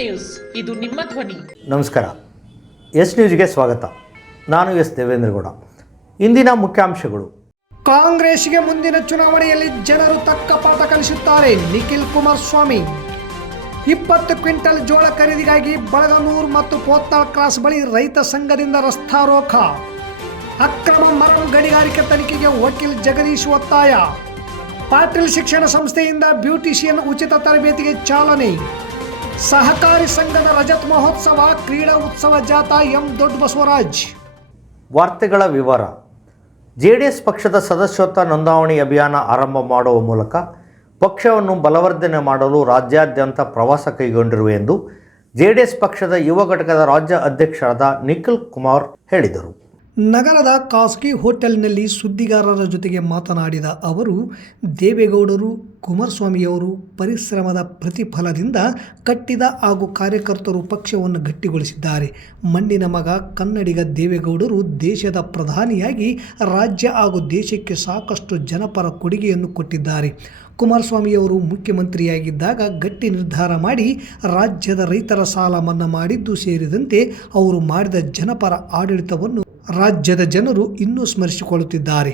News, ಇದು ನಿಮ್ಮ ಧ್ವನಿ. ನಮಸ್ಕಾರ. ಎಸ್ ನ್ಯೂಸ್ಗೆ ಸ್ವಾಗತ. ನಾನು ಎಸ್ ದೇವೇಂದ್ರಗೌಡ. ಇಂದಿನ ಮುಖ್ಯಾಂಶಗಳು. ಕಾಂಗ್ರೆಸ್ಗೆ ಮುಂದಿನ ಚುನಾವಣೆಯಲ್ಲಿ ಜನರು ತಕ್ಕ ಪಾಠ ಕಲಿಸುತ್ತಾರೆ. ನಿಖಿಲ್ ಕುಮಾರಸ್ವಾಮಿ. 20 ಕ್ವಿಂಟಲ್ ಜೋಳ ಖರೀದಿಗಾಗಿ ಬಳಗನೂರು ಮತ್ತು ಪೋತ್ನಾಳ್ ಕ್ರಾಸ್ ಬಳಿ ರೈತ ಸಂಘದಿಂದ ರಸ್ತಾರೋಕ. ಅಕ್ರಮ ಮರಳು ಗಣಿಗಾರಿಕೆ ತನಿಖೆಗೆ ವಕೀಲ್ ಜಗದೀಶ್ ಒತ್ತಾಯ. ಪಾಟೀಲ್ ಶಿಕ್ಷಣ ಸಂಸ್ಥೆಯಿಂದ ಬ್ಯೂಟಿಷಿಯನ್ ಉಚಿತ ತರಬೇತಿಗೆ ಚಾಲನೆ. ಸಹಕಾರಿ ಸಂಘದ ರಜತ್ ಮಹೋತ್ಸವ, ಕ್ರೀಡಾ ಉತ್ಸವ ಜಾಥಾ ಎಂ ದೊಡ್ಡ ಬಸವರಾಜ್. ವಾರ್ತೆಗಳ ವಿವರ. ಜೆಡಿಎಸ್ ಪಕ್ಷದ ಸದಸ್ಯತ್ವ ನೋಂದಾವಣಿ ಅಭಿಯಾನ ಆರಂಭ ಮಾಡುವ ಮೂಲಕ ಪಕ್ಷವನ್ನು ಬಲವರ್ಧನೆ ಮಾಡಲು ರಾಜ್ಯಾದ್ಯಂತ ಪ್ರವಾಸ ಕೈಗೊಂಡಿರುವೆ ಎಂದು ಜೆಡಿಎಸ್ ಪಕ್ಷದ ಯುವ ಘಟಕದ ರಾಜ್ಯ ಅಧ್ಯಕ್ಷರಾದ ನಿಖಿಲ್ ಕುಮಾರ್ ಹೇಳಿದರು. ನಗರದ ಖಾಸಗಿ ಹೋಟೆಲ್ನಲ್ಲಿ ಸುದ್ದಿಗಾರರ ಜೊತೆಗೆ ಮಾತನಾಡಿದ ಅವರು, ದೇವೇಗೌಡರು, ಕುಮಾರಸ್ವಾಮಿಯವರು ಪರಿಶ್ರಮದ ಪ್ರತಿಫಲದಿಂದ ಕಟ್ಟಿದ ಹಾಗೂ ಕಾರ್ಯಕರ್ತರು ಪಕ್ಷವನ್ನು ಗಟ್ಟಿಗೊಳಿಸಿದ್ದಾರೆ. ಮಣ್ಣಿನ ಮಗ ಕನ್ನಡಿಗ ದೇವೇಗೌಡರು ದೇಶದ ಪ್ರಧಾನಿಯಾಗಿ ರಾಜ್ಯ ಹಾಗೂ ದೇಶಕ್ಕೆ ಸಾಕಷ್ಟು ಜನಪರ ಕೊಡುಗೆಯನ್ನು ಕೊಟ್ಟಿದ್ದಾರೆ. ಕುಮಾರಸ್ವಾಮಿಯವರು ಮುಖ್ಯಮಂತ್ರಿಯಾಗಿದ್ದಾಗ ಗಟ್ಟಿ ನಿರ್ಧಾರ ಮಾಡಿ ರಾಜ್ಯದ ರೈತರ ಸಾಲ ಮನ್ನಾ ಮಾಡಿದ್ದು ಸೇರಿದಂತೆ ಅವರು ಮಾಡಿದ ಜನಪರ ಆಡಳಿತವನ್ನು ರಾಜ್ಯದ ಜನರು ಇನ್ನೂ ಸ್ಮರಿಸಿಕೊಳ್ಳುತ್ತಿದ್ದಾರೆ.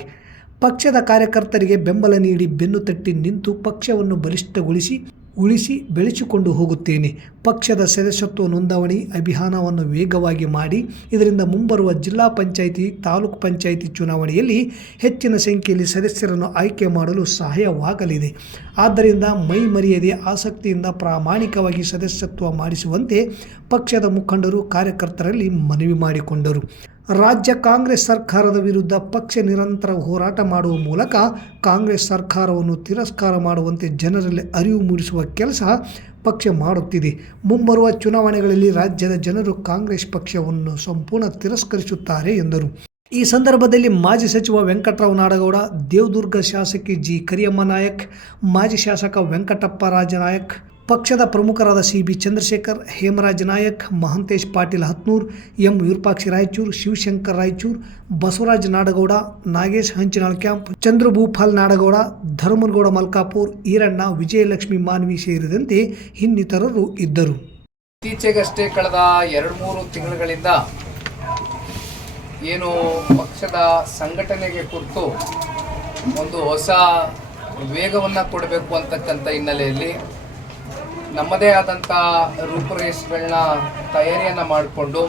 ಪಕ್ಷದ ಕಾರ್ಯಕರ್ತರಿಗೆ ಬೆಂಬಲ ನೀಡಿ ಬೆನ್ನು ತಟ್ಟಿ ನಿಂತು ಪಕ್ಷವನ್ನು ಬಲಿಷ್ಠಗೊಳಿಸಿ ಉಳಿಸಿ ಬೆಳೆಸಿಕೊಂಡು ಹೋಗುತ್ತೇನೆ. ಪಕ್ಷದ ಸದಸ್ಯತ್ವ ನೋಂದಣಿ ಅಭಿಯಾನವನ್ನು ವೇಗವಾಗಿ ಮಾಡಿ ಇದರಿಂದ ಮುಂಬರುವ ಜಿಲ್ಲಾ ಪಂಚಾಯಿತಿ, ತಾಲೂಕು ಪಂಚಾಯಿತಿ ಚುನಾವಣೆಯಲ್ಲಿ ಹೆಚ್ಚಿನ ಸಂಖ್ಯೆಯಲ್ಲಿ ಸದಸ್ಯರನ್ನು ಆಯ್ಕೆ ಮಾಡಲು ಸಹಾಯವಾಗಲಿದೆ. ಆದ್ದರಿಂದ ಮೈ ಮರೆಯದೆ ಆಸಕ್ತಿಯಿಂದ ಪ್ರಾಮಾಣಿಕವಾಗಿ ಸದಸ್ಯತ್ವ ಮಾಡಿಸುವಂತೆ ಪಕ್ಷದ ಮುಖಂಡರು ಕಾರ್ಯಕರ್ತರಲ್ಲಿ ಮನವಿ ಮಾಡಿಕೊಂಡರು. ರಾಜ್ಯ ಕಾಂಗ್ರೆಸ್ ಸರ್ಕಾರದ ವಿರುದ್ಧ ಪಕ್ಷ ನಿರಂತರ ಹೋರಾಟ ಮಾಡುವ ಮೂಲಕ ಕಾಂಗ್ರೆಸ್ ಸರ್ಕಾರವನ್ನು ತಿರಸ್ಕಾರ ಮಾಡುವಂತೆ ಜನರಲ್ಲಿ ಅರಿವು ಮೂಡಿಸುವ ಕೆಲಸ ಪಕ್ಷ ಮಾಡುತ್ತಿದೆ. ಮುಂಬರುವ ಚುನಾವಣೆಗಳಲ್ಲಿ ರಾಜ್ಯದ ಜನರು ಕಾಂಗ್ರೆಸ್ ಪಕ್ಷವನ್ನು ಸಂಪೂರ್ಣ ತಿರಸ್ಕರಿಸುತ್ತಾರೆ ಎಂದರು. ಈ ಸಂದರ್ಭದಲ್ಲಿ ಮಾಜಿ ಸಚಿವ ವೆಂಕಟರಾವ್ ನಾಡಗೌಡ, ದೇವದುರ್ಗ ಶಾಸಕಿ ಜಿ ಕರಿಯಮ್ಮ ನಾಯಕ್, ಮಾಜಿ ಶಾಸಕ ವೆಂಕಟಪ್ಪ ರಾಜನಾಯಕ್, ಪಕ್ಷದ ಪ್ರಮುಖರಾದ C B. Chandrashekar, Hemaraj Nayak, Mahantesh Patil Hatnur, M Virupakshi Raichur, Shivashankar Raichur, Basavaraj Nadagouda, Nagesh Hanchinal camp, Chandrabhupal Nadagouda, Dharmagouda Malkapur, Iranna, Vijayalakshmi Manvi ಸೇರಿದಂತೆ ಇನ್ನಿತರರು ಇದ್ದರು. ಇತ್ತೀಚೆಗಷ್ಟೇ ಕಳೆದ 2-3 ತಿಂಗಳುಗಳಿಂದ ಏನು ಪಕ್ಷದ ಸಂಘಟನೆಗೆ ಕುರಿತು ಒಂದು ಹೊಸ ವೇಗವನ್ನು ಕೊಡಬೇಕು ಅಂತಕ್ಕಂಥ ಹಿನ್ನೆಲೆಯಲ್ಲಿ ನಮ್ಮದೇ ಆದಂಥ ರೂಪುರೇಷೆಗಳನ್ನ ತಯಾರಿಯನ್ನು ಮಾಡಿಕೊಂಡು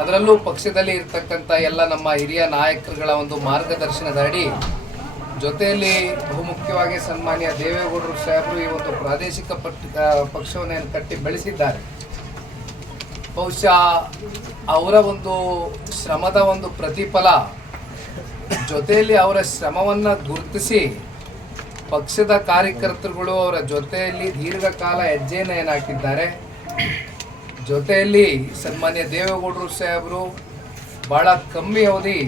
ಅದರಲ್ಲೂ ಪಕ್ಷದಲ್ಲಿ ಇರ್ತಕ್ಕಂಥ ಎಲ್ಲ ನಮ್ಮ ಹಿರಿಯ ನಾಯಕರುಗಳ ಒಂದು ಮಾರ್ಗದರ್ಶನದ ಅಡಿ ಜೊತೆಯಲ್ಲಿ ಬಹುಮುಖ್ಯವಾಗಿ ಸನ್ಮಾನ್ಯ ದೇವೇಗೌಡರು ಸಾಹೇಬರು ಈ ಒಂದು ಪ್ರಾದೇಶಿಕ ಪಕ್ಷವನ್ನು ಕಟ್ಟಿ ಬೆಳೆಸಿದ್ದಾರೆ. ಬಹುಶಃ ಅವರ ಒಂದು ಶ್ರಮದ ಒಂದು ಪ್ರತಿಫಲ ಜೊತೆಯಲ್ಲಿ ಅವರ ಶ್ರಮವನ್ನು ಗುರುತಿಸಿ ಪಕ್ಷದ ಕಾರ್ಯಕರ್ತರುಗಳು ಅವರ ಜೊತೆಯಲ್ಲಿ ದೀರ್ಘಕಾಲ ಹೆಜ್ಜೆಯನ್ನು ಏನು ಹಾಕಿದ್ದಾರೆ. ಜೊತೆಯಲ್ಲಿ ಸನ್ಮಾನ್ಯ ದೇವೇಗೌಡರು ಸಾಹೇಬರು ಭಾಳ ಕಮ್ಮಿ ಅವಧಿ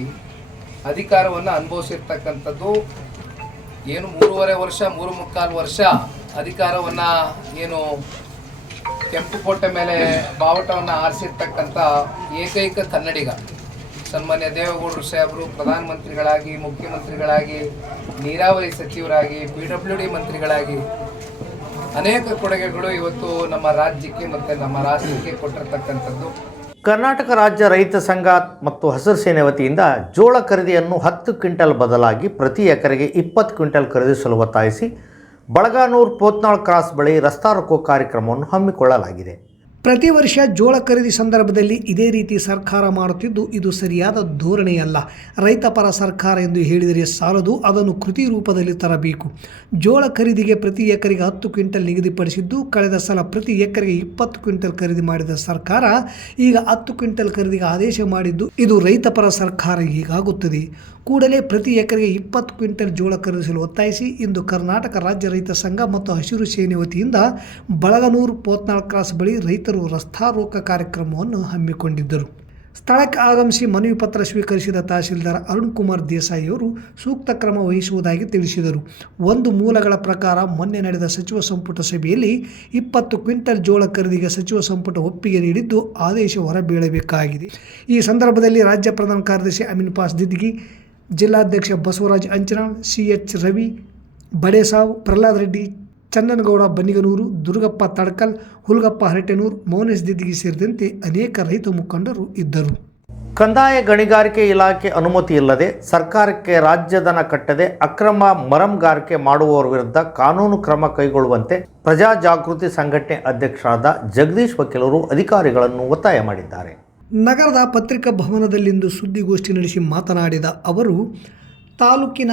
ಅಧಿಕಾರವನ್ನು ಅನುಭವಿಸಿರ್ತಕ್ಕಂಥದ್ದು. ಏನು 3.5 ವರ್ಷ 3.25 ವರ್ಷ ಅಧಿಕಾರವನ್ನು ಏನು ಕೆಂಪುಕೋಟೆ ಮೇಲೆ ಬಾವುಟವನ್ನು ಆರಿಸಿರ್ತಕ್ಕಂಥ ಏಕೈಕ ಕನ್ನಡಿಗ ಸನ್ಮಾನ್ಯ ದೇವೇಗೌಡರು ಸಾಹೇಬರು ಪ್ರಧಾನಮಂತ್ರಿಗಳಾಗಿ, ಮುಖ್ಯಮಂತ್ರಿಗಳಾಗಿ, ನೀರಾವರಿ ಸಚಿವರಾಗಿ, PWD ಮಂತ್ರಿಗಳಾಗಿ ಅನೇಕ ಕೊಡುಗೆಗಳು ಇವತ್ತು ನಮ್ಮ ರಾಜ್ಯಕ್ಕೆ ಮತ್ತು ನಮ್ಮ ರಾಷ್ಟ್ರಕ್ಕೆ ಕೊಟ್ಟಿರ್ತಕ್ಕಂಥದ್ದು. ಕರ್ನಾಟಕ ರಾಜ್ಯ ರೈತ ಸಂಘ ಮತ್ತು ಹಸಿರು ಸೇನೆ ವತಿಯಿಂದ ಜೋಳ ಖರೀದಿಯನ್ನು 10 ಕ್ವಿಂಟಲ್ ಬದಲಾಗಿ ಪ್ರತಿ ಎಕರೆಗೆ 20 ಕ್ವಿಂಟಲ್ ಖರೀದಿಸಲು ಒತ್ತಾಯಿಸಿ ಬಳಗಾನೂರು ಪೋತ್ನಾಳ್ ಕ್ರಾಸ್ ಬಳಿ ರಸ್ತಾ ರೋಕೋ ಕಾರ್ಯಕ್ರಮವನ್ನು ಹಮ್ಮಿಕೊಳ್ಳಲಾಗಿದೆ. ಪ್ರತಿ ವರ್ಷ ಜೋಳ ಖರೀದಿ ಸಂದರ್ಭದಲ್ಲಿ ಇದೇ ರೀತಿ ಸರ್ಕಾರ ಮಾಡುತ್ತಿದ್ದು ಇದು ಸರಿಯಾದ ಧೋರಣೆಯಲ್ಲ. ರೈತ ಪರ ಸರ್ಕಾರ ಎಂದು ಹೇಳಿದರೆ ಸಾಲದು, ಅದನ್ನು ಕೃತಿ ರೂಪದಲ್ಲಿ ತರಬೇಕು. ಜೋಳ ಖರೀದಿಗೆ ಪ್ರತಿ ಎಕರೆಗೆ 10 ಕ್ವಿಂಟಲ್ ನಿಗದಿಪಡಿಸಿದ್ದು, ಕಳೆದ ಸಲ ಪ್ರತಿ ಎಕರೆಗೆ 20 ಕ್ವಿಂಟಲ್ ಖರೀದಿ ಮಾಡಿದ ಸರ್ಕಾರ ಈಗ 10 ಕ್ವಿಂಟಲ್ ಖರೀದಿಗೆ ಆದೇಶ ಮಾಡಿದ್ದು ಇದು ರೈತ ಪರ ಸರ್ಕಾರ ಹೀಗಾಗುತ್ತದೆ. ಕೂಡಲೇ ಪ್ರತಿ ಎಕರೆಗೆ 20 ಕ್ವಿಂಟಲ್ ಜೋಳ ಖರೀದಿಸಲು ಒತ್ತಾಯಿಸಿ ಇಂದು ಕರ್ನಾಟಕ ರಾಜ್ಯ ರೈತ ಸಂಘ ಮತ್ತು ಹಸಿರು ಸೇನೆ ವತಿಯಿಂದ ಬಳಗನೂರು ಪೋತ್ನಾಳ್ ಕ್ರಾಸ್ ಬಳಿ ರೈತರು ರಸ್ತಾ ರೋಕ ಕಾರ್ಯಕ್ರಮವನ್ನು ಹಮ್ಮಿಕೊಂಡಿದ್ದರು. ಸ್ಥಳಕ್ಕೆ ಆಗಮಿಸಿ ಮನವಿ ಪತ್ರ ಸ್ವೀಕರಿಸಿದ ತಹಶೀಲ್ದಾರ್ ಅರುಣ್ ಕುಮಾರ್ ದೇಸಾಯಿಯವರು ಸೂಕ್ತ ಕ್ರಮ ವಹಿಸುವುದಾಗಿ ತಿಳಿಸಿದರು. ಒಂದು ಮೂಲಗಳ ಪ್ರಕಾರ ಮೊನ್ನೆ ನಡೆದ ಸಚಿವ ಸಂಪುಟ ಸಭೆಯಲ್ಲಿ 20 ಕ್ವಿಂಟಲ್ ಜೋಳ ಖರೀದಿಗೆ ಸಚಿವ ಸಂಪುಟ ಒಪ್ಪಿಗೆ ನೀಡಿದ್ದು ಆದೇಶ ಹೊರಬೀಳಬೇಕಾಗಿದೆ. ಈ ಸಂದರ್ಭದಲ್ಲಿ ರಾಜ್ಯ ಪ್ರಧಾನ ಕಾರ್ಯದರ್ಶಿ ಅಮೀನ್ ಪಾಸ್ ದಿದ್ಗಿ, ಜಿಲ್ಲಾಧ್ಯಕ್ಷ ಬಸವರಾಜ್ ಅಂಚನಾಳ್, ಸಿ.ಎಚ್. ರವಿ, ಬಡೇಸಾವ್, ಪ್ರಹ್ಲಾದ್ ರೆಡ್ಡಿ, ಚನ್ನನಗೌಡ ಬನ್ನಿಗನೂರು, ದುರ್ಗಪ್ಪ ತಡ್ಕಲ್, ಹುಲ್ಗಪ್ಪ ಹರಟೆನೂರು, ಮೌನೇಶ್ ದಿದ್ದಿಗಿ ಸೇರಿದಂತೆ ಅನೇಕ ರೈತ ಮುಖಂಡರು ಇದ್ದರು. ಕಂದಾಯ ಗಣಿಗಾರಿಕೆ ಇಲಾಖೆ ಅನುಮತಿ ಇಲ್ಲದೆ ಸರ್ಕಾರಕ್ಕೆ ರಾಜ್ಯಧನ ಕಟ್ಟದೆ ಅಕ್ರಮ ಮರಮಗಾರಿಕೆ ಮಾಡುವವರ ವಿರುದ್ಧ ಕಾನೂನು ಕ್ರಮ ಕೈಗೊಳ್ಳುವಂತೆ ಪ್ರಜಾಜಾಗೃತಿ ಸಂಘಟನೆ ಅಧ್ಯಕ್ಷರಾದ ಜಗದೀಶ್ ವಕೀಲರು ಅಧಿಕಾರಿಗಳನ್ನು ಒತ್ತಾಯ ಮಾಡಿದ್ದಾರೆ. ನಗರದ ಪತ್ರಿಕಾ ಭವನದಲ್ಲಿಂದು ಸುದ್ದಿಗೋಷ್ಠಿ ನಡೆಸಿ ಮಾತನಾಡಿದ ಅವರು, ತಾಲೂಕಿನ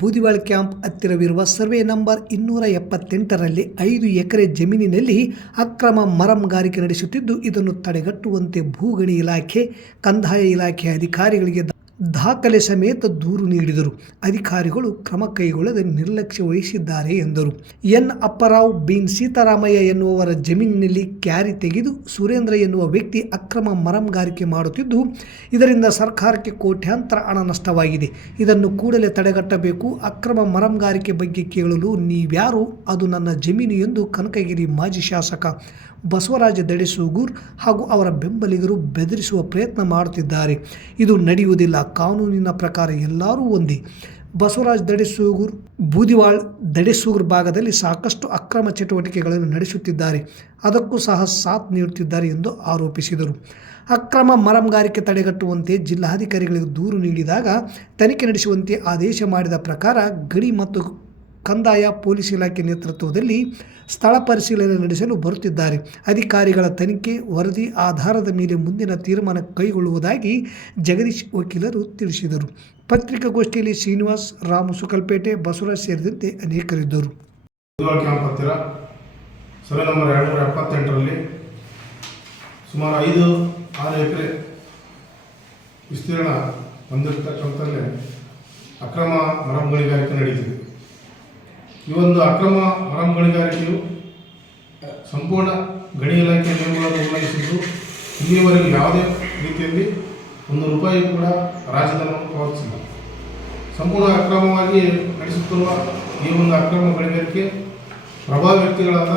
ಬೂದಿವಾಳ ಕ್ಯಾಂಪ್ ಹತ್ತಿರವಿರುವ ಸರ್ವೆ ನಂಬರ್ 278ರಲ್ಲಿ 5 ಎಕರೆ ಜಮೀನಿನಲ್ಲಿ ಅಕ್ರಮ ಮರಮಗಾರಿಕೆ ನಡೆಸುತ್ತಿದ್ದು, ಇದನ್ನು ತಡೆಗಟ್ಟುವಂತೆ ಭೂಗಣಿ ಇಲಾಖೆ, ಕಂದಾಯ ಇಲಾಖೆ ಅಧಿಕಾರಿಗಳಿಗೆ ದಾಖಲೆ ಸಮೇತ ದೂರು ನೀಡಿದರು. ಅಧಿಕಾರಿಗಳು ಕ್ರಮ ಕೈಗೊಳ್ಳದೆ ನಿರ್ಲಕ್ಷ್ಯ ವಹಿಸಿದ್ದಾರೆ ಎಂದರು. ಎನ್ ಅಪ್ಪರಾವ್ ಬಿನ್ ಸೀತಾರಾಮಯ್ಯ ಎನ್ನುವವರ ಜಮೀನಿನಲ್ಲಿ ಕ್ಯಾರಿ ತೆಗೆದು ಸುರೇಂದ್ರ ಎನ್ನುವ ವ್ಯಕ್ತಿ ಅಕ್ರಮ ಮರಮಗಾರಿಕೆ ಮಾಡುತ್ತಿದ್ದು, ಇದರಿಂದ ಸರ್ಕಾರಕ್ಕೆ ಕೋಟ್ಯಾಂತರ ಹಣ ನಷ್ಟವಾಗಿದೆ. ಇದನ್ನು ಕೂಡಲೇ ತಡೆಗಟ್ಟಬೇಕು. ಅಕ್ರಮ ಮರಮಗಾರಿಕೆ ಬಗ್ಗೆ ಕೇಳಲು ನೀವ್ಯಾರು? ಅದು ನನ್ನ ಜಮೀನು ಎಂದು ಕನಕಗಿರಿ ಮಾಜಿ ಶಾಸಕ ಬಸವರಾಜ ದಡಿಸೂಗೂರ್ ಹಾಗೂ ಅವರ ಬೆಂಬಲಿಗರು ಬೆದರಿಸುವ ಪ್ರಯತ್ನ ಮಾಡುತ್ತಿದ್ದಾರೆ. ಇದು ನಡೆಯುವುದಿಲ್ಲ. ಕಾನೂನಿನ ಪ್ರಕಾರ ಎಲ್ಲರೂ ಒಂದೇ. ಬಸವರಾಜ ದಡಿಸೂಗೂರ್ ಬೂದಿವಾಳ್ ದಡಿಸೂಗೂರ್ ಭಾಗದಲ್ಲಿ ಸಾಕಷ್ಟು ಅಕ್ರಮ ಚಟುವಟಿಕೆಗಳನ್ನು ನಡೆಸುತ್ತಿದ್ದಾರೆ, ಅದಕ್ಕೂ ಸಹ ಸಾಥ್ ನೀಡುತ್ತಿದ್ದಾರೆ ಎಂದು ಆರೋಪಿಸಿದರು. ಅಕ್ರಮ ಮರಮಗಾರಿಕೆ ತಡೆಗಟ್ಟುವಂತೆ ಜಿಲ್ಲಾಧಿಕಾರಿಗಳಿಗೆ ದೂರು ನೀಡಿದಾಗ ತನಿಖೆ ನಡೆಸುವಂತೆ ಆದೇಶ ಮಾಡಿದ ಪ್ರಕಾರ ಗಡಿ ಮತ್ತು ಕಂದಾಯ ಪೊಲೀಸ್ ಇಲಾಖೆ ನೇತೃತ್ವದಲ್ಲಿ ಸ್ಥಳ ಪರಿಶೀಲನೆ ನಡೆಸಲು ಬರುತ್ತಿದ್ದಾರೆ. ಅಧಿಕಾರಿಗಳ ತನಿಖೆ ವರದಿ ಆಧಾರದ ಮೇಲೆ ಮುಂದಿನ ತೀರ್ಮಾನ ಕೈಗೊಳ್ಳುವುದಾಗಿ ಜಗದೀಶ್ ವಕೀಲರು ತಿಳಿಸಿದರು. ಪತ್ರಿಕಾಗೋಷ್ಠಿಯಲ್ಲಿ ಶ್ರೀನಿವಾಸ್, ರಾಮು ಸುಕಲ್ಪೇಟೆ, ಬಸವರಾಜ್ ಸೇರಿದಂತೆ ಅನೇಕರಿದ್ದರು. ಕ್ಯಾಂಪ್ ಹತ್ತಿರ ಸರ್ವೆ ನಂಬರ್ 278ರಲ್ಲಿ ಸುಮಾರು 5-6 ಎಕರೆ ವಿಸ್ತೀರ್ಣ ಹೊಂದಿರತಕ್ಕಂಥಲ್ಲೇ ಅಕ್ರಮ ಮರಮಗಾರಿಕೆ ನಡೀತಿದೆ. ಈ ಒಂದು ಅಕ್ರಮ ಮರಮಗಾರಿಕೆಯು ಸಂಪೂರ್ಣ ಗಣಿ ಇಲಾಖೆ ನಿಯಮಗಳನ್ನು ಉಲ್ಲಂಘಿಸಿದ್ದು, ಇಲ್ಲಿಯವರೆಗೂ ಯಾವುದೇ ರೀತಿಯಲ್ಲಿ ₹1 ಕೂಡ ರಾಜಧನವನ್ನು ಪಾವತಿಸಿಲ್ಲ. ಸಂಪೂರ್ಣ ಅಕ್ರಮವಾಗಿ ನಡೆಸುತ್ತಿರುವ ಈ ಒಂದು ಅಕ್ರಮ ಗಣಿಗಾರಿಕೆ ಪ್ರಭಾವಿ ವ್ಯಕ್ತಿಗಳಾದ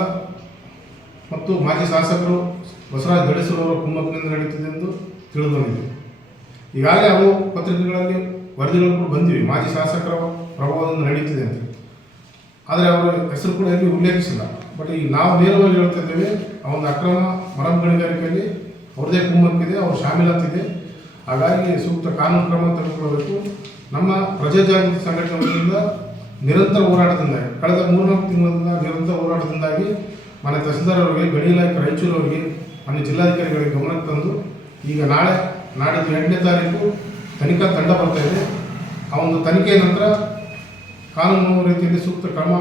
ಮತ್ತು ಮಾಜಿ ಶಾಸಕರು ಬಸವರಾಜ ದಡಿಸೂರವರ ಕುಮ್ಮಕ್ಕಿನಿಂದ ನಡೀತಿದೆ ಎಂದು ತಿಳಿದುಬಂದಿದೆ. ಈಗಾಗಲೇ ಹಲವು ಪತ್ರಿಕೆಗಳಲ್ಲಿ ವರದಿಗಳು ಕೂಡ ಬಂದಿವೆ, ಮಾಜಿ ಶಾಸಕರ ಪ್ರಭಾವದಿಂದ ನಡೀತಿದೆ ಅಂತ. ಆದರೆ ಅವರ ಹೆಸರು ಕೂಡ ಎಲ್ಲಿ ಉಲ್ಲೇಖಿಸಿಲ್ಲ. ಬಟ್ ಈಗ ನಾವು ನೇರವಾಗಿ ಹೇಳ್ತಾ ಇದ್ದೇವೆ, ಆ ಒಂದು ಅಕ್ರಮ ಮರಮಗಾರಿಕೆಯಲ್ಲಿ ಅವ್ರದ್ದೇ ಕುಮ್ಮಕ್ಕಿದೆ, ಅವ್ರ ಶಾಮೀಲಾತಿದೆ. ಹಾಗಾಗಿ ಸೂಕ್ತ ಕಾನೂನು ಕ್ರಮ ತೆಗೆದುಕೊಳ್ಳಬೇಕು. ನಮ್ಮ ಪ್ರಜಾಜಾಗೃತಿ ಸಂಘಟನೆ ವತಿಯಿಂದ ನಿರಂತರ ಹೋರಾಟದಿಂದಾಗಿ ಕಳೆದ 3-4 ತಿಂಗಳಿಂದ ನಿರಂತರ ಹೋರಾಟದಿಂದಾಗಿ ಮಾನ್ಯ ತಹಸೀಲ್ದಾರ್ ಅವರಿಗೆ, ಗಣಿ ಇಲಾಖೆ ರಾಯಚೂರು ಅವರಿಗೆ, ಮಾನ್ಯ ಜಿಲ್ಲಾಧಿಕಾರಿಗಳಿಗೆ ಗಮನಕ್ಕೆ ತಂದು ಈಗ ನಾಡಿದ್ದು 8ನೇ ತಾರೀಕು ತನಿಖಾ ತಂಡ ಬರ್ತಾ ಇದೆ. ಆ ಒಂದು ತನಿಖೆಯ ನಂತರ ಕಾನೂನು ರೀತಿಯಲ್ಲಿ ಸೂಕ್ತ ಕ್ರಮ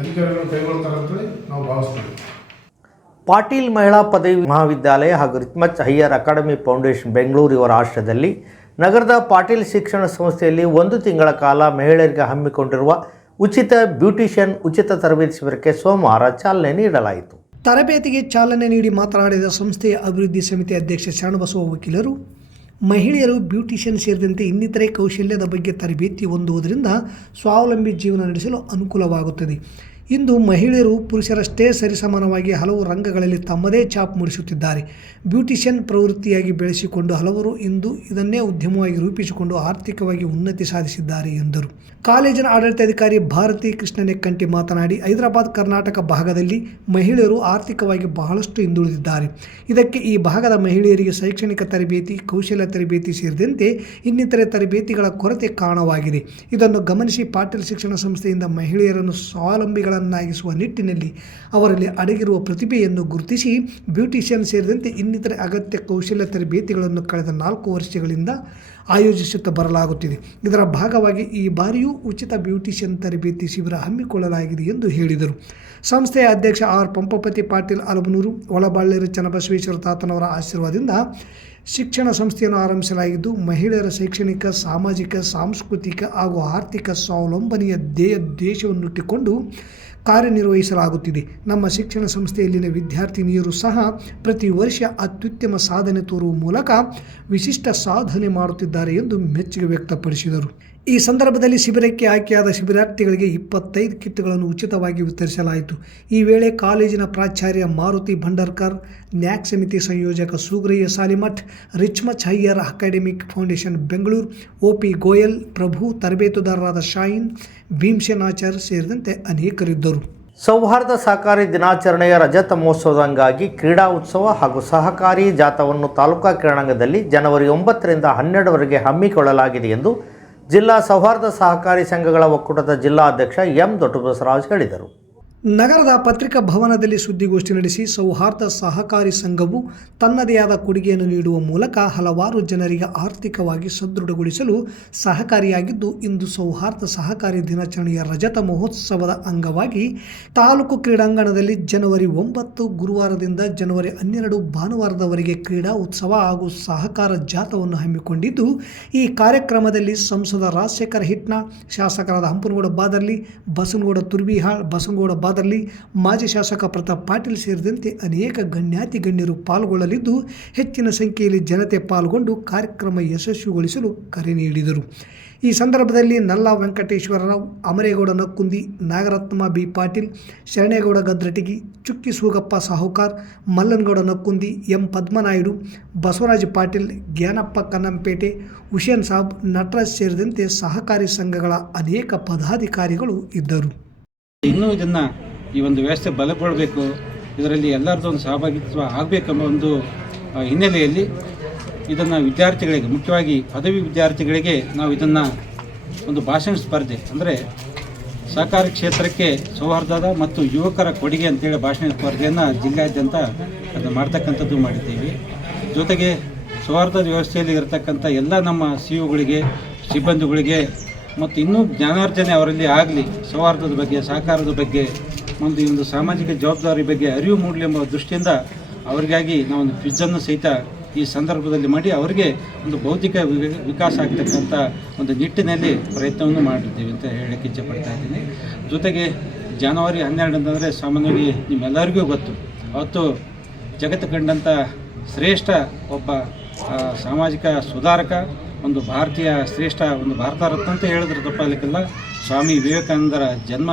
ಅಧಿಕಾರಿಗಳು ಕೈಗೊಳ್ತಾರೆ ಅಂತೇಳಿ ನಾವು ಭಾವಿಸ್ತೇವೆ. ಪಾಟೀಲ್ ಮಹಿಳಾ ಪದವಿ ಮಹಾವಿದ್ಯಾಲಯ ಹಾಗೂ ರಿಚ್ಮಚ್ ಹೈಯರ್ ಅಕಾಡೆಮಿ ಫೌಂಡೇಶನ್ ಬೆಂಗಳೂರು ಇವರ ಆಶ್ರಯದಲ್ಲಿ ನಗರದ ಪಾಟೀಲ್ ಶಿಕ್ಷಣ ಸಂಸ್ಥೆಯಲ್ಲಿ 1 ತಿಂಗಳ ಕಾಲ ಮಹಿಳೆಯರಿಗೆ ಹಮ್ಮಿಕೊಂಡಿರುವ ಉಚಿತ ಬ್ಯೂಟಿಷಿಯನ್ ಉಚಿತ ತರಬೇತಿ ಶಿಬಿರಕ್ಕೆ ಸೋಮವಾರ ಚಾಲನೆ ನೀಡಲಾಯಿತು. ತರಬೇತಿಗೆ ಚಾಲನೆ ನೀಡಿ ಮಾತನಾಡಿದ ಸಂಸ್ಥೆಯ ಅಭಿವೃದ್ಧಿ ಸಮಿತಿ ಅಧ್ಯಕ್ಷ ಶರಣಬಸವ ವಕೀಲರು, ಮಹಿಳೆಯರು ಬ್ಯೂಟಿಷಿಯನ್ ಸೇರಿದಂತೆ ಇನ್ನಿತರೆ ಕೌಶಲ್ಯದ ಬಗ್ಗೆ ತರಬೇತಿ ಹೊಂದುವುದರಿಂದ ಸ್ವಾವಲಂಬಿ ಜೀವನ ನಡೆಸಲು ಅನುಕೂಲವಾಗುತ್ತದೆ. ಇಂದು ಮಹಿಳೆಯರು ಪುರುಷರಷ್ಟೇ ಸರಿಸಮಾನವಾಗಿ ಹಲವು ರಂಗಗಳಲ್ಲಿ ತಮ್ಮದೇ ಛಾಪ್ ಮೂಡಿಸುತ್ತಿದ್ದಾರೆ. ಬ್ಯೂಟಿಷಿಯನ್ ಪ್ರವೃತ್ತಿಯಾಗಿ ಬೆಳೆಸಿಕೊಂಡು ಹಲವರು ಇಂದು ಇದನ್ನೇ ಉದ್ಯಮವಾಗಿ ರೂಪಿಸಿಕೊಂಡು ಆರ್ಥಿಕವಾಗಿ ಉನ್ನತಿ ಸಾಧಿಸಿದ್ದಾರೆ ಎಂದರು. ಕಾಲೇಜಿನ ಆಡಳಿತಾಧಿಕಾರಿ ಭಾರತಿ ಕೃಷ್ಣನೆಕ್ಕಂಟಿ ಮಾತನಾಡಿ, ಹೈದರಾಬಾದ್ ಕರ್ನಾಟಕ ಭಾಗದಲ್ಲಿ ಮಹಿಳೆಯರು ಆರ್ಥಿಕವಾಗಿ ಬಹಳಷ್ಟು ಹಿಂದುಳಿದಿದ್ದಾರೆ. ಇದಕ್ಕೆ ಈ ಭಾಗದ ಮಹಿಳೆಯರಿಗೆ ಶೈಕ್ಷಣಿಕ ತರಬೇತಿ, ಕೌಶಲ್ಯ ತರಬೇತಿ ಸೇರಿದಂತೆ ಇನ್ನಿತರೆ ತರಬೇತಿಗಳ ಕೊರತೆ ಕಾರಣವಾಗಿದೆ. ಇದನ್ನು ಗಮನಿಸಿ ಪಾಟೀಲ್ ಶಿಕ್ಷಣ ಸಂಸ್ಥೆಯಿಂದ ಮಹಿಳೆಯರನ್ನು ಸ್ವಾವಲಂಬಿಗಳನ್ನಾಗಿಸುವ ನಿಟ್ಟಿನಲ್ಲಿ ಅವರಲ್ಲಿ ಅಡಗಿರುವ ಪ್ರತಿಭೆಯನ್ನು ಗುರುತಿಸಿ ಬ್ಯೂಟಿಷಿಯನ್ ಸೇರಿದಂತೆ ಇನ್ನಿತರೆ ಅಗತ್ಯ ಕೌಶಲ್ಯ ತರಬೇತಿಗಳನ್ನು ಕಳೆದ 4 ವರ್ಷಗಳಿಂದ ಆಯೋಜಿಸುತ್ತಾ ಬರಲಾಗುತ್ತಿದೆ. ಇದರ ಭಾಗವಾಗಿ ಈ ಬಾರಿಯೂ ಉಚಿತ ಬ್ಯೂಟಿಷಿಯನ್ ತರಬೇತಿ ಶಿಬಿರ ಹಮ್ಮಿಕೊಳ್ಳಲಾಗಿದೆ ಎಂದು ಹೇಳಿದರು. ಸಂಸ್ಥೆಯ ಅಧ್ಯಕ್ಷ ಆರ್ ಪಂಪಪತಿ ಪಾಟೀಲ್ ಅಲಬನೂರು, ಒಳಬಳ್ಳೇರಿ ಚನ್ನಬಸವೇಶ್ವರ ತಾತನವರ ಆಶೀರ್ವಾದದಿಂದ ಶಿಕ್ಷಣ ಸಂಸ್ಥೆಯನ್ನು ಆರಂಭಿಸಲಾಗಿದ್ದು, ಮಹಿಳೆಯರ ಶೈಕ್ಷಣಿಕ, ಸಾಮಾಜಿಕ, ಸಾಂಸ್ಕೃತಿಕ ಹಾಗೂ ಆರ್ಥಿಕ ಸ್ವಾವಲಂಬನೆಯ ದೇಶವನ್ನಿಟ್ಟುಕೊಂಡು ಕಾರ್ಯನಿರ್ವಹಿಸಲಾಗುತ್ತಿದೆ. ನಮ್ಮ ಶಿಕ್ಷಣ ಸಂಸ್ಥೆಯಲ್ಲಿನ ವಿದ್ಯಾರ್ಥಿನಿಯರು ಸಹ ಪ್ರತಿ ವರ್ಷ ಅತ್ಯುತ್ತಮ ಸಾಧನೆ ತೋರುವ ಮೂಲಕ ವಿಶಿಷ್ಟ ಸಾಧನೆ ಮಾಡುತ್ತಿದ್ದಾರೆ ಎಂದು ಮೆಚ್ಚುಗೆ ವ್ಯಕ್ತಪಡಿಸಿದರು. ಈ ಸಂದರ್ಭದಲ್ಲಿ ಶಿಬಿರಕ್ಕೆ ಆಯ್ಕೆಯಾದ ಶಿಬಿರಾರ್ಥಿಗಳಿಗೆ 25 ಕಿಟ್ಗಳನ್ನು ಉಚಿತವಾಗಿ ವಿತರಿಸಲಾಯಿತು. ಈ ವೇಳೆ ಕಾಲೇಜಿನ ಪ್ರಾಚಾರ್ಯ ಮಾರುತಿ ಭಂಡಾರ್ಕರ್, ನ್ಯಾಕ್ ಸಮಿತಿ ಸಂಯೋಜಕ ಸುಗ್ರಯ್ಯ ಸಾಲಿಮಠ್, ರಿಚ್ಮಚ್ higher academic foundation Bengaluru, OP Goyal, Prabhu, ತರಬೇತುದಾರರಾದ ಶಾಯಿನ್, ಭೀಮಸೇನ್ ಆಚಾರ್ ಸೇರಿದಂತೆ ಅನೇಕರಿದ್ದರು. ಸೌಹಾರ್ದ ಸಹಕಾರಿ ದಿನಾಚರಣೆಯ ರಜತ ಮಹೋತ್ಸವದ ಅಂಗವಾಗಿ ಕ್ರೀಡಾ ಉತ್ಸವ ಹಾಗೂ ಸಹಕಾರಿ ಜಾಥಾವನ್ನು ತಾಲೂಕಾ ಕ್ರೀಡಾಂಗಣದಲ್ಲಿ ಜನವರಿ 9ರಿಂದ 12ರವರೆಗೆ ಹಮ್ಮಿಕೊಳ್ಳಲಾಗಿದೆ ಎಂದು ಜಿಲ್ಲಾ ಸೌಹಾರ್ದ ಸಹಕಾರಿ ಸಂಘಗಳ ಒಕ್ಕೂಟದ ಜಿಲ್ಲಾ ಅಧ್ಯಕ್ಷ ಎಂ ದೊಡ್ಡಬಸವರಾಜ್ ಹೇಳಿದರು. ನಗರದ ಪತ್ರಿಕಾ ಭವನದಲ್ಲಿ ಸುದ್ದಿಗೋಷ್ಠಿ ನಡೆಸಿ ಸೌಹಾರ್ದ ಸಹಕಾರಿ ಸಂಘವು ತನ್ನದೇ ಆದ ಕೊಡುಗೆಯನ್ನು ನೀಡುವ ಮೂಲಕ ಹಲವಾರು ಜನರಿಗೆ ಆರ್ಥಿಕವಾಗಿ ಸದೃಢಗೊಳಿಸಲು ಸಹಕಾರಿಯಾಗಿದ್ದು, ಇಂದು ಸೌಹಾರ್ದ ಸಹಕಾರಿ ದಿನಾಚರಣೆಯ ರಜತ ಮಹೋತ್ಸವದ ಅಂಗವಾಗಿ ತಾಲೂಕು ಕ್ರೀಡಾಂಗಣದಲ್ಲಿ ಜನವರಿ 9 ಗುರುವಾರದಿಂದ ಜನವರಿ 12 ಭಾನುವಾರದವರೆಗೆ ಕ್ರೀಡಾ ಉತ್ಸವ ಹಾಗೂ ಸಹಕಾರ ಜಾಥಾವನ್ನು ಹಮ್ಮಿಕೊಂಡಿದ್ದು, ಈ ಕಾರ್ಯಕ್ರಮದಲ್ಲಿ ಸಂಸದ ರಾಜಶೇಖರ ಹಿಟ್ನ, ಶಾಸಕರಾದ ಹಂಪನಗೌಡ ಬಾದರ್ಲಿ, ಬಸನಗೌಡ ತುರ್ಬಿಹಾಳ್, ಬಸನಗೌಡ ಬಾದರ್ಲಿ, ಮಾಜಿ ಶಾಸಕ ಪ್ರತಾಪ್ ಪಾಟೀಲ್ ಸೇರಿದಂತೆ ಅನೇಕ ಗಣ್ಯಾತಿ ಗಣ್ಯರು ಪಾಲ್ಗೊಳ್ಳಲಿದ್ದು, ಹೆಚ್ಚಿನ ಸಂಖ್ಯೆಯಲ್ಲಿ ಜನತೆ ಪಾಲ್ಗೊಂಡು ಕಾರ್ಯಕ್ರಮ ಯಶಸ್ವಿಗೊಳಿಸಲು ಕರೆ ನೀಡಿದರು. ಈ ಸಂದರ್ಭದಲ್ಲಿ ನಲ್ಲಾ ವೆಂಕಟೇಶ್ವರರಾವ್, ಅಮರೇಗೌಡ ನಕ್ಕುಂದಿ, ನಾಗರತ್ನಮ್ಮ ಬಿ ಪಾಟೀಲ್, ಶರಣೇಗೌಡ ಗದ್ರಟಿಗಿ, ಚುಕ್ಕಿ ಸೂಗಪ್ಪ ಸಾಹುಕಾರ್, ಮಲ್ಲನಗೌಡ ನಕ್ಕುಂದಿ, ಎಂ ಪದ್ಮನಾಯ್ಡು, ಬಸವರಾಜ ಪಾಟೀಲ್, ಜ್ಞಾನಪ್ಪ ಕನ್ನಂಪೇಟೆ, ಹುಸೇನ್ ಸಾಬ್, ನಟರಾಜ್ ಸೇರಿದಂತೆ ಸಹಕಾರಿ ಸಂಘಗಳ ಅನೇಕ ಪದಾಧಿಕಾರಿಗಳು ಇದ್ದರು. ಇನ್ನೂ ಇದನ್ನು ಈ ಒಂದು ವ್ಯವಸ್ಥೆ ಬಲಗೊಳ್ಳಬೇಕು, ಇದರಲ್ಲಿ ಎಲ್ಲರದ್ದು ಒಂದು ಸಹಭಾಗಿತ್ವ ಆಗಬೇಕೆಂಬ ಒಂದು ಹಿನ್ನೆಲೆಯಲ್ಲಿ ಇದನ್ನು ವಿದ್ಯಾರ್ಥಿಗಳಿಗೆ, ಮುಖ್ಯವಾಗಿ ಪದವಿ ವಿದ್ಯಾರ್ಥಿಗಳಿಗೆ ನಾವು ಇದನ್ನು ಒಂದು ಭಾಷಣ ಸ್ಪರ್ಧೆ, ಅಂದರೆ ಸಹಕಾರಿ ಕ್ಷೇತ್ರಕ್ಕೆ ಸೌಹಾರ್ದದ ಮತ್ತು ಯುವಕರ ಕೊಡುಗೆ ಅಂತೇಳಿ ಭಾಷಣ ಸ್ಪರ್ಧೆಯನ್ನು ಜಿಲ್ಲೆಯಾದ್ಯಂತ ಅದನ್ನು ಮಾಡ್ತಕ್ಕಂಥದ್ದು ಮಾಡಿದ್ದೀವಿ. ಜೊತೆಗೆ ಸೌಹಾರ್ದದ ವ್ಯವಸ್ಥೆಯಲ್ಲಿ ಇರತಕ್ಕಂಥ ಎಲ್ಲ ನಮ್ಮ ಸಿಒಗಳಿಗೆ, ಸಿಬ್ಬಂದಿಗಳಿಗೆ ಮತ್ತು ಇನ್ನೂ ಜ್ಞಾನಾರ್ಜನೆ ಅವರಲ್ಲಿ ಆಗಲಿ, ಸೌಹಾರ್ದದ ಬಗ್ಗೆ, ಸಹಕಾರದ ಬಗ್ಗೆ, ಒಂದು ಈ ಒಂದು ಸಾಮಾಜಿಕ ಜವಾಬ್ದಾರಿ ಬಗ್ಗೆ ಅರಿವು ಮೂಡಲಿ ಎಂಬ ದೃಷ್ಟಿಯಿಂದ ಅವರಿಗಾಗಿ ನಾವೊಂದು ಕ್ವಿಜನ್ನು ಸಹಿತ ಈ ಸಂದರ್ಭದಲ್ಲಿ ಮಾಡಿ ಅವರಿಗೆ ಒಂದು ಬೌದ್ಧಿಕ ವಿಕಾಸ ಆಗ್ತಕ್ಕಂಥ ಒಂದು ನಿಟ್ಟಿನಲ್ಲಿ ಪ್ರಯತ್ನವನ್ನು ಮಾಡಿದ್ದೀವಿ ಅಂತ ಹೇಳಕ್ಕೆ ಇಚ್ಛೆಪಡ್ತಾ ಇದ್ದೀನಿ. ಜೊತೆಗೆ ಜನವರಿ 12 ಅಂತಂದರೆ ಸಾಮಾನ್ಯವಾಗಿ ನಿಮ್ಮೆಲ್ಲರಿಗೂ ಗೊತ್ತು, ಅವತ್ತು ಜಗತ್ತು ಕಂಡಂಥ ಶ್ರೇಷ್ಠ ಒಬ್ಬ ಸಾಮಾಜಿಕ ಸುಧಾರಕ, ಒಂದು ಭಾರತೀಯ ಶ್ರೇಷ್ಠ, ಒಂದು ಭಾರತ ರತ್ನ ಅಂತ ಹೇಳಿದ್ರೆ ತಪ್ಪಾಗಲಿಕ್ಕಿಲ್ಲ, ಸ್ವಾಮಿ ವಿವೇಕಾನಂದರ ಜನ್ಮ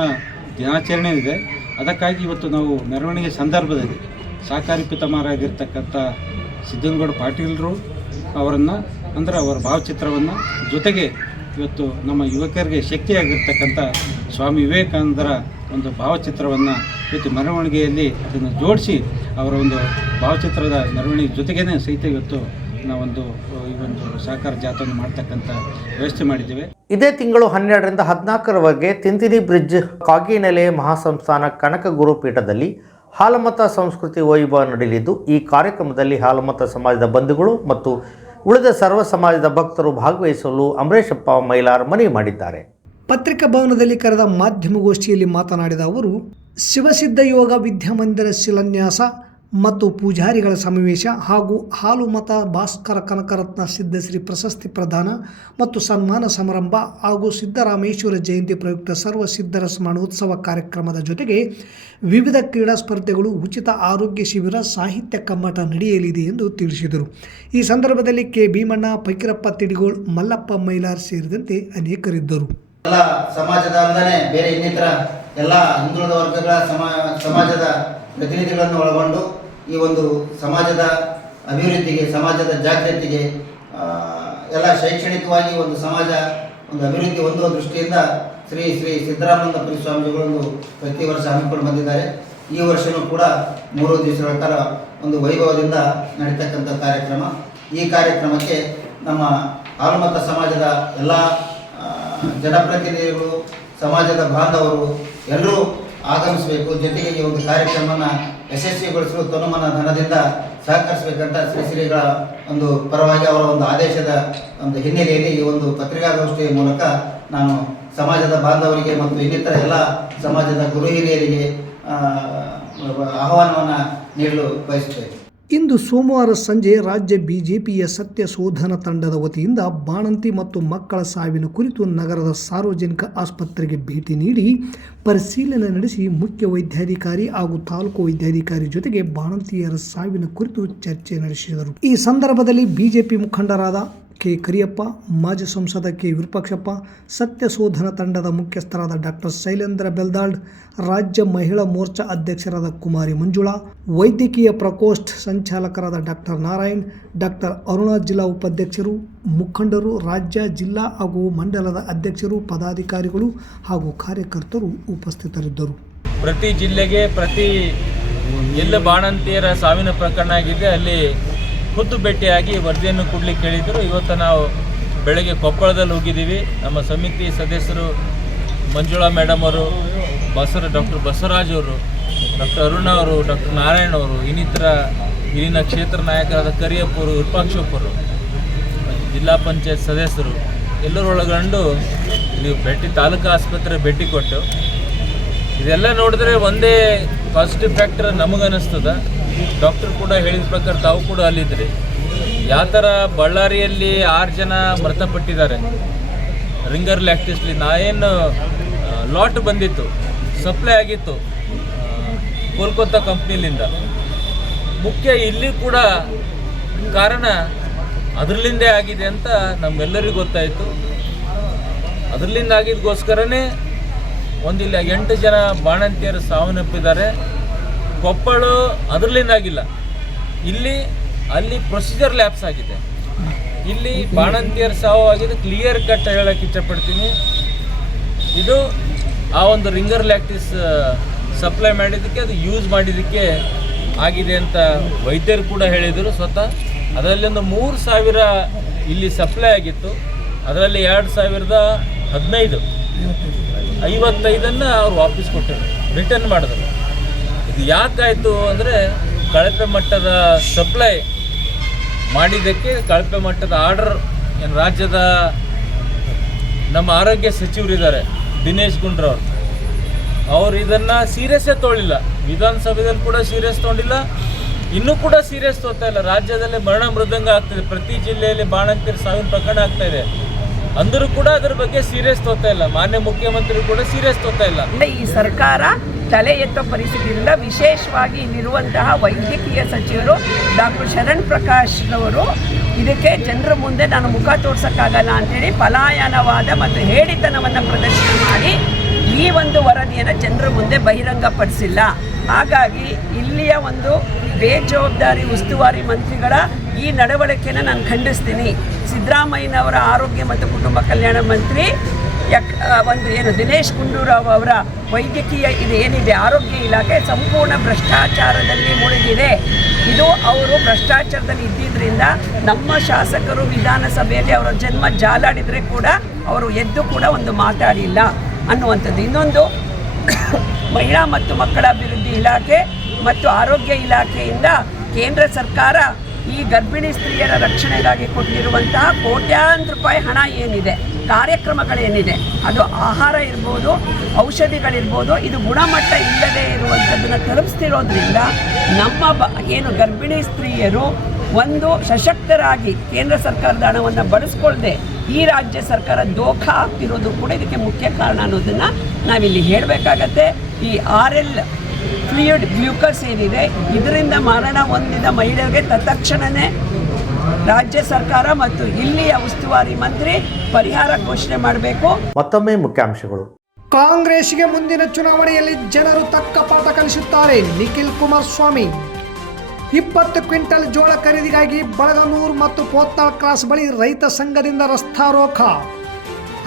ದಿನಾಚರಣೆ ಇದೆ. ಅದಕ್ಕಾಗಿ ಇವತ್ತು ನಾವು ಮೆರವಣಿಗೆ ಸಂದರ್ಭದಲ್ಲಿ ಸಹಕಾರಿ ಪಿತಾಮಹರಾಗಿರ್ತಕ್ಕಂಥ ಸಿದ್ದನಗೌಡ ಪಾಟೀಲರು ಅವರನ್ನು, ಅಂದರೆ ಅವರ ಭಾವಚಿತ್ರವನ್ನು, ಜೊತೆಗೆ ಇವತ್ತು ನಮ್ಮ ಯುವಕರಿಗೆ ಶಕ್ತಿಯಾಗಿರ್ತಕ್ಕಂಥ ಸ್ವಾಮಿ ವಿವೇಕಾನಂದರ ಒಂದು ಭಾವಚಿತ್ರವನ್ನು ಇವತ್ತು ಮೆರವಣಿಗೆಯಲ್ಲಿ ಅದನ್ನು ಜೋಡಿಸಿ ಅವರ ಒಂದು ಭಾವಚಿತ್ರದ ಮೆರವಣಿಗೆ ಜೊತೆಗೇ ಸಹಿತ ಇವತ್ತು ನಾವೊಂದು ಈ ಒಂದು ಸಹಕಾರ ಜಾಥಾವನ್ನು ಮಾಡ್ತಕ್ಕಂಥ ವ್ಯವಸ್ಥೆ ಮಾಡಿದ್ದೇವೆ. ಇದೇ ತಿಂಗಳು 12ರಿಂದ 14ರವರೆಗೆ ತಿಂತಿನಿ ಬ್ರಿಡ್ಜ್ ಕಾಗಿನೆಲೆ ಮಹಾಸಂಸ್ಥಾನ ಕನಕ ಗುರುಪೀಠದಲ್ಲಿ ಹಾಲಮತ ಸಂಸ್ಕೃತಿ ವೈಭವ ನಡೆಯಲಿದ್ದು, ಈ ಕಾರ್ಯಕ್ರಮದಲ್ಲಿ ಹಾಲಮತ ಸಮಾಜದ ಬಂಧುಗಳು ಮತ್ತು ಉಳಿದ ಸರ್ವ ಸಮಾಜದ ಭಕ್ತರು ಭಾಗವಹಿಸಲು ಅಮರೇಶಪ್ಪ ಮೈಲಾರ್ ಮನವಿ ಮಾಡಿದ್ದಾರೆ. ಪತ್ರಿಕಾ ಭವನದಲ್ಲಿ ಕರೆದ ಮಾಧ್ಯಮಗೋಷ್ಠಿಯಲ್ಲಿ ಮಾತನಾಡಿದ ಅವರು, ಶಿವಸಿದ್ಧ ಯೋಗ ವಿದ್ಯಾಮಂದಿರ ಶಿಲಾನ್ಯಾಸ ಮತ್ತು ಪೂಜಾರಿಗಳ ಸಮಾವೇಶ ಹಾಗೂ ಹಾಲುಮತ ಭಾಸ್ಕರ ಕನಕರತ್ನ ಸಿದ್ಧಶ್ರೀ ಪ್ರಶಸ್ತಿ ಪ್ರದಾನ ಮತ್ತು ಸನ್ಮಾನ ಸಮಾರಂಭ ಹಾಗೂ ಸಿದ್ದರಾಮೇಶ್ವರ ಜಯಂತಿ ಪ್ರಯುಕ್ತ ಸರ್ವ ಸಿದ್ಧರ ಸ್ಮರಣೋತ್ಸವ ಕಾರ್ಯಕ್ರಮದ ಜೊತೆಗೆ ವಿವಿಧ ಕ್ರೀಡಾ ಸ್ಪರ್ಧೆಗಳು, ಉಚಿತ ಆರೋಗ್ಯ ಶಿಬಿರ, ಸಾಹಿತ್ಯ ಕಮ್ಮಟ ನಡೆಯಲಿದೆ ಎಂದು ತಿಳಿಸಿದರು. ಈ ಸಂದರ್ಭದಲ್ಲಿ ಕೆ ಭೀಮಣ್ಣ, ಫಕೀರಪ್ಪ ತಿಡಿಗೋಳ್, ಮಲ್ಲಪ್ಪ ಮೈಲಾರ್ ಸೇರಿದಂತೆ ಅನೇಕರಿದ್ದರು. ಎಲ್ಲ ಸಮಾಜದ ಅಂದನೆ ಬೇರೆ ಇನ್ನಿತರ ಎಲ್ಲ ಹಿಂದುಳಿದ ವರ್ಗಗಳ ಸಮಾಜದ ಪ್ರತಿನಿಧಿಗಳನ್ನು ಒಳಗೊಂಡು ಈ ಒಂದು ಸಮಾಜದ ಅಭಿವೃದ್ಧಿಗೆ, ಸಮಾಜದ ಜಾಗೃತಿಗೆ, ಎಲ್ಲ ಶೈಕ್ಷಣಿಕವಾಗಿ ಒಂದು ಸಮಾಜ ಒಂದು ಅಭಿವೃದ್ಧಿ ಹೊಂದುವ ದೃಷ್ಟಿಯಿಂದ ಶ್ರೀ ಸಿದ್ದರಾಮಾನಂದಪುರಿ ಸ್ವಾಮೀಜಿಗಳು ಪ್ರತಿ ವರ್ಷ ಹಮ್ಮಿಕೊಂಡು ಬಂದಿದ್ದಾರೆ. ಈ ವರ್ಷವೂ ಕೂಡ 3 ದಿವಸಗಳ ಕಾಲ ಒಂದು ವೈಭವದಿಂದ ನಡೀತಕ್ಕಂಥ ಕಾರ್ಯಕ್ರಮ. ಈ ಕಾರ್ಯಕ್ರಮಕ್ಕೆ ನಮ್ಮ ಹಾಲುಮತ ಸಮಾಜದ ಎಲ್ಲ ಜನಪ್ರತಿನಿಧಿಗಳು, ಸಮಾಜದ ಬಾಂಧವರು ಎಲ್ಲರೂ ಆಗಮಿಸಬೇಕು. ಜೊತೆಗೆ ಈ ಒಂದು ಕಾರ್ಯಕ್ರಮವನ್ನು ಯಶಸ್ವಿಗೊಳಿಸಲು ತನುಮನ ಧನದಿಂದ ಸಹಕರಿಸಬೇಕಂತ ಶ್ರೀಗಳ ಒಂದು ಪರವಾಗಿ ಅವರ ಒಂದು ಆದೇಶದ ಒಂದು ಹಿನ್ನೆಲೆಯಲ್ಲಿ ಈ ಒಂದು ಪತ್ರಿಕಾಗೋಷ್ಠಿಯ ಮೂಲಕ ನಾನು ಸಮಾಜದ ಬಾಂಧವರಿಗೆ ಮತ್ತು ಇನ್ನಿತರ ಎಲ್ಲ ಸಮಾಜದ ಗುರು ಹಿರಿಯರಿಗೆ ಆಹ್ವಾನವನ್ನು ನೀಡಲು ಬಯಸುತ್ತೇನೆ. ಇಂದು ಸೋಮವಾರ ಸಂಜೆ ರಾಜ್ಯ ಬಿಜೆಪಿಯ ಸತ್ಯ ಶೋಧನ ತಂಡದ ವತಿಯಿಂದ ಬಾಣಂತಿ ಮತ್ತು ಮಕ್ಕಳ ಸಾವಿನ ಕುರಿತು ನಗರದ ಸಾರ್ವಜನಿಕ ಆಸ್ಪತ್ರೆಗೆ ಭೇಟಿ ನೀಡಿ ಪರಿಶೀಲನೆ ನಡೆಸಿ ಮುಖ್ಯ ವೈದ್ಯಾಧಿಕಾರಿ ಹಾಗೂ ತಾಲೂಕು ವೈದ್ಯಾಧಿಕಾರಿ ಜೊತೆಗೆ ಬಾಣಂತಿಯರ ಸಾವಿನ ಕುರಿತು ಚರ್ಚೆ ನಡೆಸಿದರು. ಈ ಸಂದರ್ಭದಲ್ಲಿ ಬಿಜೆಪಿ ಮುಖಂಡರಾದ ಕೆ ಕರಿಯಪ್ಪ, ಮಾಜಿ ಸಂಸದ ಕೆ ವಿರೂಪಾಕ್ಷಪ್ಪ, ಸತ್ಯ ಶೋಧನ ತಂಡದ ಮುಖ್ಯಸ್ಥರಾದ ಡಾಕ್ಟರ್ ಶೈಲೇಂದ್ರ ಬೆಲ್ದಾಳ್, ರಾಜ್ಯ ಮಹಿಳಾ ಮೋರ್ಚಾ ಅಧ್ಯಕ್ಷರಾದ ಕುಮಾರಿ ಮಂಜುಳಾ, ವೈದ್ಯಕೀಯ ಪ್ರಕೋಷ್ಠ ಸಂಚಾಲಕರಾದ ಡಾಕ್ಟರ್ ನಾರಾಯಣ್, ಡಾಕ್ಟರ್ ಅರುಣಾ ಜಿಲ್ಲಾ ಉಪಾಧ್ಯಕ್ಷರು, ಮುಖಂಡರು, ರಾಜ್ಯ, ಜಿಲ್ಲಾ ಹಾಗೂ ಮಂಡಲದ ಅಧ್ಯಕ್ಷರು, ಪದಾಧಿಕಾರಿಗಳು ಹಾಗೂ ಕಾರ್ಯಕರ್ತರು ಉಪಸ್ಥಿತರಿದ್ದರು. ಪ್ರತಿ ಜಿಲ್ಲೆಗೆ ಎಲ್ಲ ಬಾಣಂತಿಯರ ಸಾವಿನ ಪ್ರಕರಣ ಆಗಿದೆ ಅಲ್ಲಿ ಖುದ್ದು ಭೇಟಿಯಾಗಿ ವರದಿಯನ್ನು ಕೊಡಲಿಕ್ಕೆ ಹೇಳಿದರು. ಇವತ್ತು ನಾವು ಬೆಳಗ್ಗೆ ಕೊಪ್ಪಳದಲ್ಲಿ ಹೋಗಿದ್ದೀವಿ. ನಮ್ಮ ಸಮಿತಿ ಸದಸ್ಯರು ಮಂಜುಳಾ ಮೇಡಮ್ ಅವರು, ಡಾಕ್ಟರ್ ಬಸವರಾಜ್ ಅವರು, ಡಾಕ್ಟರ್ ಅರುಣ ಅವರು, ಡಾಕ್ಟರ್ ನಾರಾಯಣ್ ಅವರು, ಇನ್ನಿತರ ಇಲ್ಲಿನ ಕ್ಷೇತ್ರ ನಾಯಕರಾದ ಕರಿಯಪ್ಪರು, ವಿರೂಪಾಕ್ಷಪ್ಪರು, ಜಿಲ್ಲಾ ಪಂಚಾಯತ್ ಸದಸ್ಯರು ಎಲ್ಲರೂ ಒಳಗೊಂಡು ಇಲ್ಲಿ ತಾಲೂಕು ಆಸ್ಪತ್ರೆ ಭೇಟಿ ಕೊಟ್ಟು ಇದೆಲ್ಲ ನೋಡಿದ್ರೆ ಒಂದೇ ಪಾಸಿಟಿವ್ ಫ್ಯಾಕ್ಟರ್ ನಮಗನ್ನಿಸ್ತದ. ಡಾಕ್ಟರ್ ಕೂಡ ಹೇಳಿದ ಪ್ರಕಾರ ತಾವು ಕೂಡ ಅಲ್ಲಿದ್ರಿ. ಯಾವ ಥರ ಬಳ್ಳಾರಿಯಲ್ಲಿ 6 ಜನ ಮೃತಪಟ್ಟಿದ್ದಾರೆ ರಿಂಗರ್ ಲ್ಯಾಕ್ಟಿಸ್ಲಿ. ಏನು ಲಾಟ್ ಬಂದಿತ್ತು, ಸಪ್ಲೈ ಆಗಿತ್ತು ಕೋಲ್ಕತ್ತಾ ಕಂಪ್ನಿಲಿಂದ. ಮುಖ್ಯ ಇಲ್ಲಿ ಕೂಡ ಕಾರಣ ಅದರಲ್ಲಿಂದೇ ಆಗಿದೆ ಅಂತ ನಮ್ಮೆಲ್ಲರಿಗೂ ಗೊತ್ತಾಯಿತು. ಅದರಲ್ಲಿಂದ ಆಗಿದ್ದಕ್ಕೋಸ್ಕರನೇ ಒಂದಿಲ್ಲ 8 ಜನ ಬಾಣಂತಿಯರು ಸಾವನ್ನಪ್ಪಿದ್ದಾರೆ. ಕೊಪ್ಪಳ ಅದರಲ್ಲಿಂದ ಆಗಿಲ್ಲ, ಅಲ್ಲಿ ಪ್ರೊಸೀಜರ್ ಲ್ಯಾಪ್ಸ್ ಆಗಿದೆ. ಇಲ್ಲಿ ಬಾಣಂತಿಯರ ಸಾವು ಆಗಿದೆ. ಕ್ಲಿಯರ್ ಕಟ್ ಹೇಳಕ್ಕೆ ಇಷ್ಟಪಡ್ತೀನಿ, ಇದು ಆ ಒಂದು ರಿಂಗರ್ ಲ್ಯಾಕ್ಟಿಸ್ ಸಪ್ಲೈ ಮಾಡಿದ್ದಕ್ಕೆ, ಅದು ಯೂಸ್ ಮಾಡಿದ್ದಕ್ಕೆ ಆಗಿದೆ ಅಂತ ವೈದ್ಯರು ಕೂಡ ಹೇಳಿದರು ಸ್ವತಃ. ಅದರಲ್ಲಿ ಒಂದು 3,000 ಇಲ್ಲಿ ಸಪ್ಲೈ ಆಗಿತ್ತು, ಅದರಲ್ಲಿ 2015 55 ಅವ್ರು ವಾಪಸ್ ಕೊಟ್ಟರು, ರಿಟರ್ನ್ ಮಾಡಿದ್ರು. ಇದು ಯಾಕಾಯಿತು ಅಂದರೆ ಕಳಪೆ ಮಟ್ಟದ ಸಪ್ಲೈ ಮಾಡಿದ್ದಕ್ಕೆ ಕಳಪೆ ಮಟ್ಟದ ಆರ್ಡರ್ ರಾಜ್ಯದ ನಮ್ಮ ಆರೋಗ್ಯ ಸಚಿವರಿದ್ದಾರೆ ದಿನೇಶ್ ಗುಂಡ್ರವ್ರು, ಅವರು ಇದನ್ನು ಸೀರಿಯಸ್ಸೇ ತೊಗೊಳ್ಳಿಲ್ಲ. ವಿಧಾನಸಭೆಯಲ್ಲಿ ಕೂಡ ಸೀರಿಯಸ್ ತೊಗೊಂಡಿಲ್ಲ, ಇನ್ನೂ ಕೂಡ ಸೀರಿಯಸ್ ತೊಗೊಳ್ತಾ ಇಲ್ಲ. ರಾಜ್ಯದಲ್ಲಿ ಮರಣ ಮೃದಂಗ ಆಗ್ತಿದೆ, ಪ್ರತಿ ಜಿಲ್ಲೆಯಲ್ಲಿ ಬಾಣಂತಿಯರ ಸಾವಿನ ಪ್ರಕರಣ ಆಗ್ತಾ ಇದೆ, ಅಂದರೂ ಕೂಡ ಅದರ ಬಗ್ಗೆ ಸೀರಿಯಸ್ ತೊಗೊಳ್ತಾ ಇಲ್ಲ. ಮಾನ್ಯ ಮುಖ್ಯಮಂತ್ರಿ ಕೂಡ ಸೀರಿಯಸ್ ತೊಗೊಳ್ತಾ ಇಲ್ಲ. ಈ ಸರ್ಕಾರ ತಲೆ ಎತ್ತೋ ಪರಿಸ್ಥಿತಿಯಿಂದ ವಿಶೇಷವಾಗಿ ಇಲ್ಲಿರುವಂತಹ ವೈದ್ಯಕೀಯ ಸಚಿವರು ಡಾಕ್ಟರ್ ಶರಣ್ ಪ್ರಕಾಶ್ರವರು ಇದಕ್ಕೆ ಜನರ ಮುಂದೆ ನಾನು ಮುಖ ತೋರ್ಸೋಕ್ಕಾಗಲ್ಲ ಅಂತೇಳಿ ಪಲಾಯನವಾದ ಮತ್ತು ಹೇಡಿತನವನ್ನು ಪ್ರದರ್ಶನ ಮಾಡಿ ಈ ಒಂದು ವರದಿಯನ್ನು ಜನರ ಮುಂದೆ ಬಹಿರಂಗಪಡಿಸಿಲ್ಲ. ಹಾಗಾಗಿ ಇಲ್ಲಿಯ ಒಂದು ಬೇಜವಾಬ್ದಾರಿ ಉಸ್ತುವಾರಿ ಮಂತ್ರಿಗಳ ಈ ನಡವಳಿಕೆಯನ್ನು ನಾನು ಖಂಡಿಸ್ತೀನಿ. ಸಿದ್ದರಾಮಯ್ಯನವರ ಆರೋಗ್ಯ ಮತ್ತು ಕುಟುಂಬ ಕಲ್ಯಾಣ ಮಂತ್ರಿ ದಿನೇಶ್ ಗುಂಡೂರಾವ್ ಅವರ ವೈದ್ಯಕೀಯ ಏನಿದೆ ಆರೋಗ್ಯ ಇಲಾಖೆ ಸಂಪೂರ್ಣ ಭ್ರಷ್ಟಾಚಾರದಲ್ಲಿ ಮುಳುಗಿದೆ. ಇದು ಅವರು ಭ್ರಷ್ಟಾಚಾರದಲ್ಲಿ ಇದ್ದಿದ್ದರಿಂದ ನಮ್ಮ ಶಾಸಕರು ವಿಧಾನಸಭೆಯಲ್ಲಿ ಅವರ ಜನ್ಮ ಜಾಲಾಡಿದರೆ ಕೂಡ ಅವರು ಎದ್ದು ಕೂಡ ಒಂದು ಮಾತಾಡಿಲ್ಲ ಅನ್ನುವಂಥದ್ದು. ಇನ್ನೊಂದು, ಮಹಿಳಾ ಮತ್ತು ಮಕ್ಕಳ ಅಭಿವೃದ್ಧಿ ಇಲಾಖೆ ಮತ್ತು ಆರೋಗ್ಯ ಇಲಾಖೆಯಿಂದ ಕೇಂದ್ರ ಸರ್ಕಾರ ಈ ಗರ್ಭಿಣಿ ಸ್ತ್ರೀಯರ ರಕ್ಷಣೆಗಾಗಿ ಕೊಟ್ಟಿರುವಂತಹ ಕೋಟ್ಯಾಂತರ ರೂಪಾಯಿ ಹಣ ಏನಿದೆ, ಕಾರ್ಯಕ್ರಮಗಳೇನಿದೆ, ಅದು ಆಹಾರ ಇರ್ಬೋದು, ಔಷಧಿಗಳಿರ್ಬೋದು, ಇದು ಗುಣಮಟ್ಟ ಇಲ್ಲದೆ ಇರುವಂಥದ್ದನ್ನು ತಲುಪಿಸ್ತಿರೋದ್ರಿಂದ ನಮ್ಮ ಏನು ಗರ್ಭಿಣಿ ಸ್ತ್ರೀಯರು ಒಂದು ಸಶಕ್ತರಾಗಿ ಕೇಂದ್ರ ಸರ್ಕಾರದ ಹಣವನ್ನು ಬಳಸ್ಕೊಳ್ಳದೆ ಈ ರಾಜ್ಯ ಸರ್ಕಾರ ದೋಖಾ ಆಗ್ತಿರೋದು ಕೂಡ ಇದಕ್ಕೆ ಮುಖ್ಯ ಕಾರಣ ಅನ್ನೋದನ್ನು ನಾವಿಲ್ಲಿ ಹೇಳಬೇಕಾಗತ್ತೆ. ಈ RL ಫ್ಲೂಯಿಡ್ ಗ್ಲೂಕೋಸ್ ಏನಿದೆ, ಇದರಿಂದ ಮರಣ ಹೊಂದಿದ ಮಹಿಳೆಯರಿಗೆ ತತ್ಕ್ಷಣವೇ ರಾಜ್ಯ ಸರ್ಕಾರ ಮತ್ತು ಇಲ್ಲಿಯ ಉಸ್ತುವಾರಿ ಮಂತ್ರಿ ಪರಿಹಾರ ಘೋಷಣೆ ಮಾಡಬೇಕು. ಮತ್ತೊಮ್ಮೆ ಮುಖ್ಯಾಂಶಗಳು. ಕಾಂಗ್ರೆಸ್ಗೆ ಮುಂದಿನ ಚುನಾವಣೆಯಲ್ಲಿ ಜನರು ತಕ್ಕ ಪಾಠ ಕಲಿಸುತ್ತಾರೆ. ನಿಖಿಲ್ ಕುಮಾರಸ್ವಾಮಿ. 20 ಕ್ವಿಂಟಲ್ ಜೋಳ ಖರೀದಿಗಾಗಿ ಬಳಗನೂರು ಮತ್ತು ಪೋತ್ನಾಳ್ ಕ್ರಾಸ್ ಬಳಿ ರೈತ ಸಂಘದಿಂದ ರಸ್ತಾರೋಕ.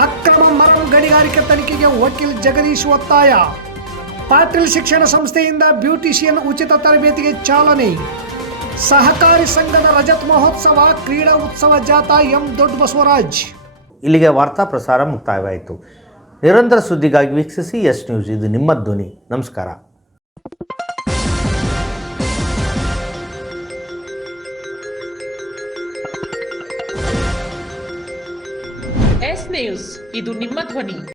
ಅಕ್ರಮ ಮರಳು ಗಣಿಗಾರಿಕೆ ತನಿಖೆಗೆ ವಕೀಲ್ ಜಗದೀಶ್ ಒತ್ತಾಯ. ಪಾಟೀಲ್ ಶಿಕ್ಷಣ ಸಂಸ್ಥೆಯಿಂದ ಬ್ಯೂಟಿಷಿಯನ್ ಉಚಿತ ತರಬೇತಿಗೆ ಚಾಲನೆ. ಸಹಕಾರಿ ಸಂಘದ ರಜತ್ ಮಹೋತ್ಸವ, ಕ್ರೀಡಾ ಉತ್ಸವ ಜಾಥಾ ಎಂ ದೊಡ್ಡ ಬಸವರಾಜ್. ಇಲ್ಲಿಗೆ ವಾರ್ತಾ ಪ್ರಸಾರ ಮುಕ್ತಾಯವಾಯಿತು. ನಿರಂತರ ಸುದ್ದಿಗಾಗಿ ವೀಕ್ಷಿಸಿ ಎಸ್ ನ್ಯೂಸ್, ಇದು ನಿಮ್ಮ ಧ್ವನಿ. ನಮಸ್ಕಾರ. ಎಸ್ ನ್ಯೂಸ್, ಇದು ನಿಮ್ಮ ಧ್ವನಿ.